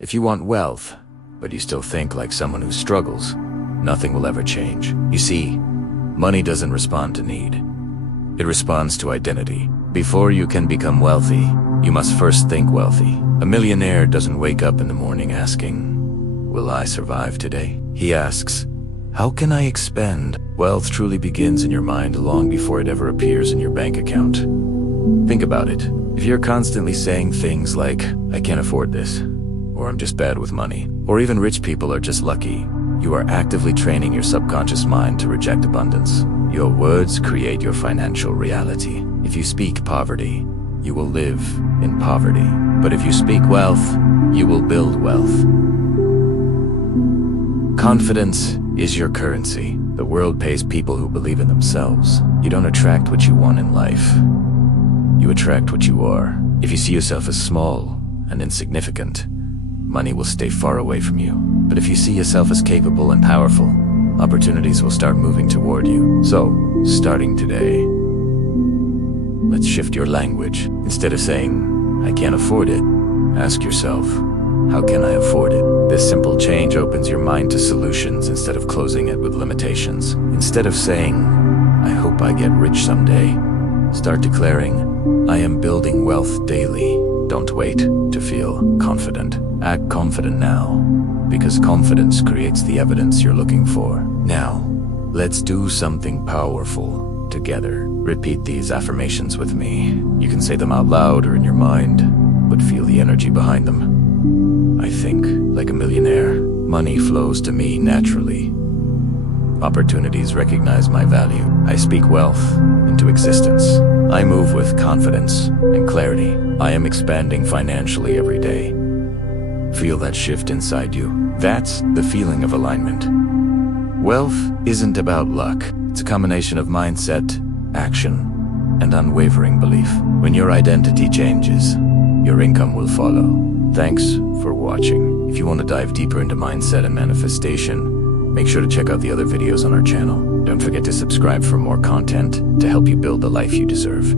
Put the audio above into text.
If you want wealth, but you still think like someone who struggles, nothing will ever change. You see, money doesn't respond to need. It responds to identity. Before you can become wealthy, you must first think wealthy. A millionaire doesn't wake up in the morning asking, "Will I survive today?" He asks, "How can I expand?" Wealth truly begins in your mind long before it ever appears in your bank account. Think about it. If you're constantly saying things like, "I can't afford this," or "I'm just bad with money," or even "rich people are just lucky," you are actively training your subconscious mind to reject abundance. Your words create your financial reality. If you speak poverty, you will live in poverty. But if you speak wealth, you will build wealth. Confidence is your currency. The world pays people who believe in themselves. You don't attract what you want in life. You attract what you are. If you see yourself as small and insignificant, money will stay far away from you. But if you see yourself as capable and powerful, opportunities will start moving toward you. So, starting today, let's shift your language. Instead of saying, "I can't afford it," ask yourself, "How can I afford it?" This simple change opens your mind to solutions instead of closing it with limitations. Instead of saying, "I hope I get rich someday," start declaring, "I am building wealth daily." Don't wait to feel confident. Act confident now, because confidence creates the evidence you're looking for. Now, let's do something powerful together. Repeat these affirmations with me. You can say them out loud or in your mind, but feel the energy behind them. I think like a millionaire. Money flows to me naturally. Opportunities recognize my value. I speak wealth into existence. I move with confidence and clarity. I am expanding financially every day. Feel that shift inside you. That's the feeling of alignment. Wealth isn't about luck. It's a combination of mindset, action, and unwavering belief. When your identity changes, your income will follow. Thanks for watching. If you want to dive deeper into mindset and manifestation, make sure to check out the other videos on our channel. Don't forget to subscribe for more content to help you build the life you deserve.